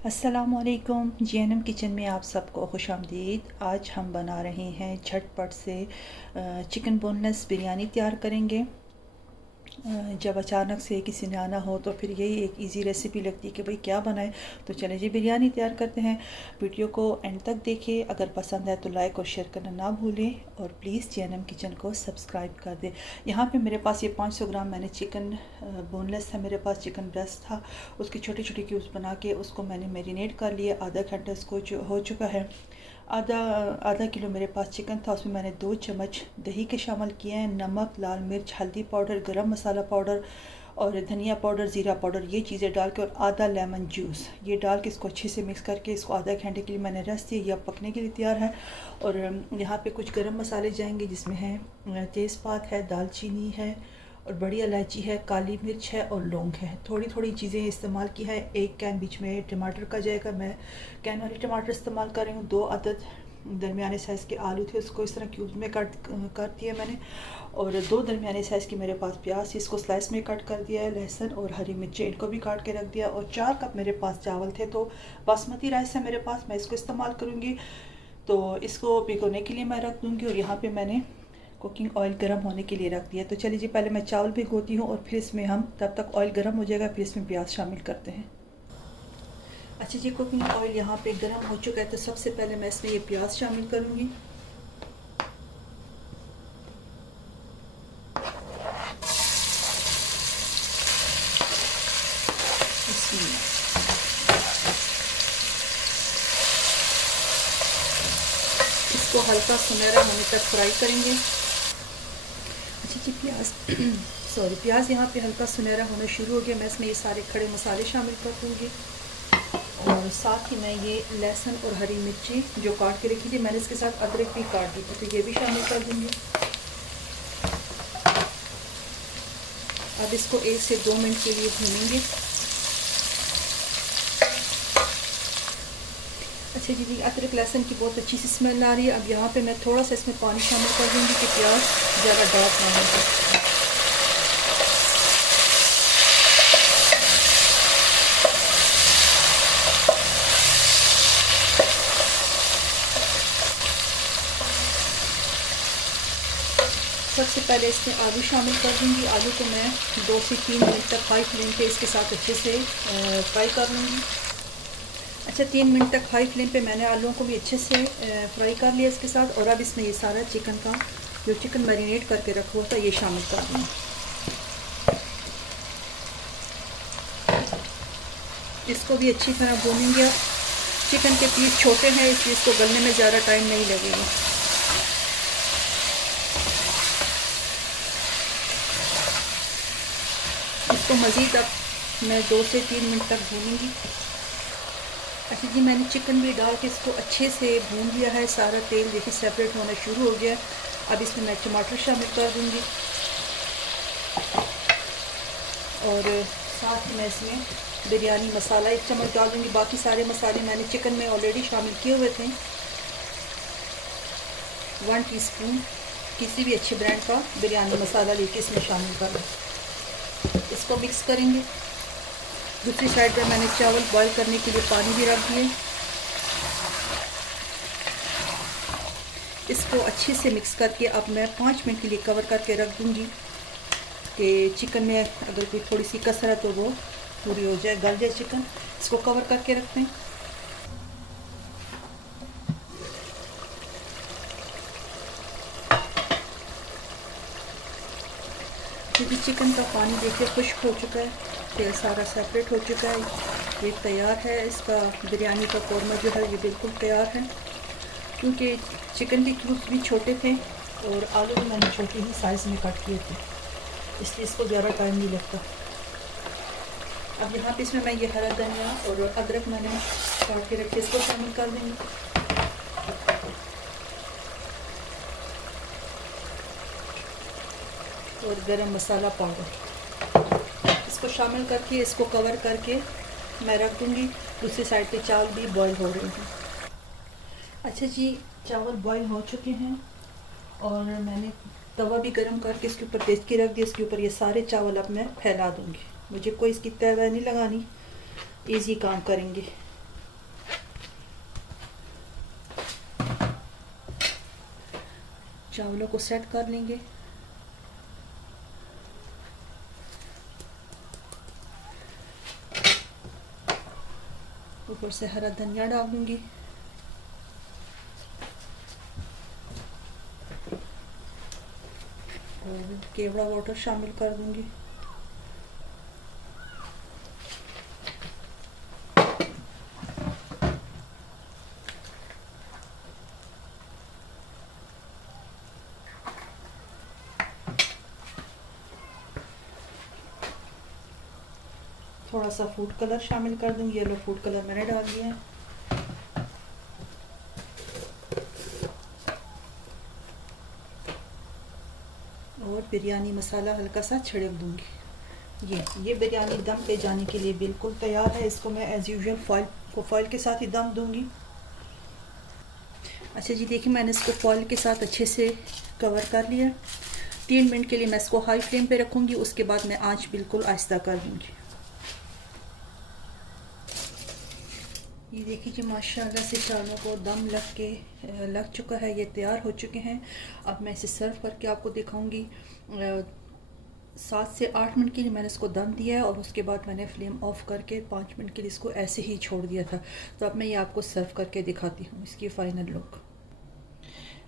अस्सलामुअलैकुम। GNM kitchen में आप सबको खुशामदीद। आज हम बना रहे हैं झटपट से चिकन बोनलेस बिरयानी तैयार करेंगे। जब अचानक से किसी ने आना हो तो फिर यही एक इजी रेसिपी लगती है कि भाई क्या बनाए। तो चले जी बिरयानी तैयार करते हैं। वीडियो को एंड तक देखिए। अगर पसंद है तो लाइक और शेयर करना ना भूलें और प्लीज़ जीएनएम किचन को सब्सक्राइब कर दें। यहाँ पे मेरे पास ये 500 ग्राम मैंने चिकन बोनलेस था, मेरे पास चिकन ब्रेस्ट था। उसकी छोटी छोटी क्यूब्स बना के उसको मैंने मैरिनेट कर लिया। आधा घंटा इसको जो हो चुका है। आधा किलो मेरे पास चिकन था, उसमें मैंने 2 चम्मच दही के शामिल किए हैं। नमक, लाल मिर्च, हल्दी पाउडर, गरम मसाला पाउडर और धनिया पाउडर, ज़ीरा पाउडर, ये चीज़ें डाल के और आधा लेमन जूस ये डाल के इसको अच्छे से मिक्स करके इसको आधा घंटे के लिए मैंने रख दिया। यह पकने के लिए तैयार है। और यहाँ पे कुछ गरम मसाले जाएंगे जिसमें है तेज़पात है, दालचीनी है और बड़ी इलायची है, काली मिर्च है और लौंग है। थोड़ी थोड़ी चीज़ें इस्तेमाल की है। एक कैन बीच में टमाटर का जाएगा, मैं कैन वाले टमाटर इस्तेमाल कर रही हूँ। 2 अदद दरमियाने साइज़ के आलू थे, उसको इस तरह क्यूब्स में कट कर दिया मैंने। और 2 दरमियाने साइज़ की मेरे पास प्याज, इसको स्लाइस में कट कर दिया है। लहसुन और हरी मिर्ची इनको भी काट के रख दिया। और 4 कप मेरे पास चावल थे, तो बासमती राइस है मेरे पास, मैं इसको इस्तेमाल करूँगी। तो इसको भिगोने के लिए मैं रख दूँगी। और यहाँ पर मैंने कुकिंग ऑयल गर्म होने के लिए रख दिया। तो चलिए जी पहले मैं चावल भिगोती हूँ और फिर इसमें हम तब तक ऑयल गर्म हो जाएगा फिर इसमें प्याज शामिल करते हैं। अच्छा जी, कुकिंग ऑयल यहाँ पे गर्म हो चुका है। तो सबसे पहले मैं इसमें ये प्याज शामिल करूँगी। इसको हल्का सुनहरा होने तक फ्राई करेंगे। अच्छा जी, प्याज यहाँ पे हल्का सुनहरा होना शुरू हो गया। मैं इसमें ये सारे खड़े मसाले शामिल कर दूँगी और साथ ही मैं ये लहसुन और हरी मिर्ची जो काट के रखी थी मैंने इसके साथ अदरक भी काट दी थी, तो ये भी शामिल कर दूँगी। अब इसको 1 से 2 मिनट के लिए भूनेंगे। अच्छा जी, अदरक लहसुन की बहुत अच्छी सी स्मेल आ रही है। अब यहाँ पे मैं थोड़ा सा इसमें पानी शामिल कर दूँगी कि प्याज ज़्यादा डार्क ना हो। सबसे पहले इसमें आलू शामिल कर दूँगी। आलू को मैं 2 से 3 मिनट तक हाई फ्लेम पे इसके साथ अच्छे से फ्राई कर लूँगी। अच्छा, 3 मिनट तक हाई फ्लेम पे मैंने आलूओं को भी अच्छे से फ्राई कर लिया इसके साथ। और अब इसमें ये सारा चिकन का जो चिकन मैरिनेट करके रखा हुआ था ये शामिल कर दूँगी। इसको भी अच्छी तरह भूनेंगे। चिकन के पीस छोटे हैं इसलिए इसको गलने में ज़्यादा टाइम नहीं लगेगा। इसको मज़ीद अब मैं 2 से 3 मिनट तक भूनूंगी। अच्छा जी, मैंने चिकन भी डाल के इसको अच्छे से भून लिया है। सारा तेल देखिए सेपरेट होना शुरू हो गया। अब इसमें मैं टमाटर शामिल कर दूंगी और साथ ही मैं इसमें बिरयानी मसाला 1 चम्मच डाल दूंगी। बाकी सारे मसाले मैंने चिकन में ऑलरेडी शामिल किए हुए थे। 1 टीस्पून किसी भी अच्छे ब्रांड का बिरयानी मसाला लेके इसमें शामिल कर दूँ। इसको मिक्स करेंगे। दूसरी साइड पर मैंने चावल बॉईल करने के लिए पानी भी रख दिए। इसको अच्छे से मिक्स करके अब मैं 5 मिनट के लिए कवर करके रख दूंगी कि चिकन में अगर कोई थोड़ी सी कसर है तो वो पूरी हो जाए, गल जाए चिकन। इसको कवर करके रखते हैं। क्योंकि चिकन का पानी देखिए खुश्क हो चुका है, तेल सारा सेपरेट हो चुका है, ये तैयार है। इसका बिरयानी का कौरमा जो है ये बिल्कुल तैयार है। क्योंकि चिकन के क्यूब्स भी छोटे थे और आलू भी मैंने छोटे ही साइज़ में कट किए थे, इसलिए इसको ज़्यादा टाइम नहीं लगता। अब यहाँ पे इसमें मैं ये हरा धनिया और अदरक मैंने काट के रखे इसको शामिल कर देंगे। और गरम मसाला पाउडर इसको शामिल करके इसको कवर करके मैं रख दूँगी। दूसरी साइड पे चावल भी बॉईल हो रहे हैं। अच्छा जी, चावल बॉईल हो चुके हैं और मैंने तवा भी गरम करके इसके ऊपर देख रख दिया। इसके ऊपर ये सारे चावल अब मैं फैला दूँगी। मुझे कोई इसकी तय नहीं लगानी, इजी काम करेंगे। चावलों को सेट कर लेंगे। ऊपर से हरा धनिया डाल दूंगी। और केवड़ा वाटर शामिल कर दूंगी। थोड़ा सा फूड कलर शामिल कर दूंगी। येलो फूड कलर मैंने डाल दिया है। और बिरयानी मसाला हल्का सा छिड़क दूंगी। ये बिरयानी दम पे जाने के लिए बिल्कुल तैयार है। इसको मैं एज़ यूजुअल फॉइल के साथ ही दम दूंगी। अच्छा जी, देखिए मैंने इसको फॉइल के साथ अच्छे से कवर कर लिया। 3 मिनट के लिए मैं इसको हाई फ्लेम पे रखूँगी। उसके बाद मैं आंच बिल्कुल आहिस्ता कर दूँगी। ये देखिए जी, माशाल्लाह से चावलों को दम लग चुका है। ये तैयार हो चुके हैं। अब मैं इसे सर्व करके आपको दिखाऊंगी। 7 से 8 मिनट के लिए मैंने इसको दम दिया है और उसके बाद मैंने फ्लेम ऑफ करके 5 मिनट के लिए इसको ऐसे ही छोड़ दिया था। तो अब मैं ये आपको सर्व करके दिखाती हूँ इसकी फ़ाइनल लुक।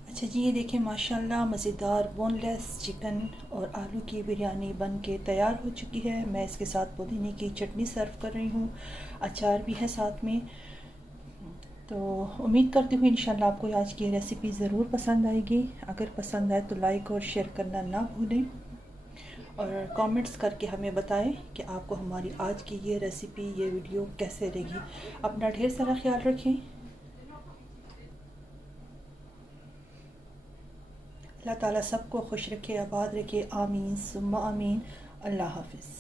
अच्छा जी, ये देखिए माशाल्लाह मज़ेदार बोनलेस चिकन और आलू की बिरयानी बन के तैयार हो चुकी है। मैं इसके साथ पुदीने की चटनी सर्व कर रही हूँ। अचार भी है साथ में। तो उम्मीद करती हूँ इंशाल्लाह आपको आज की रेसिपी ज़रूर पसंद आएगी। अगर पसंद आए तो लाइक और शेयर करना ना भूलें और कमेंट्स करके हमें बताएं कि आपको हमारी आज की ये रेसिपी, ये वीडियो कैसे लगी। अपना ढेर सारा ख्याल रखें। अल्लाह ताला सबको खुश रखे, आबाद रखे। आमीन सुम्मा आमीन। अल्लाह हाफिज़।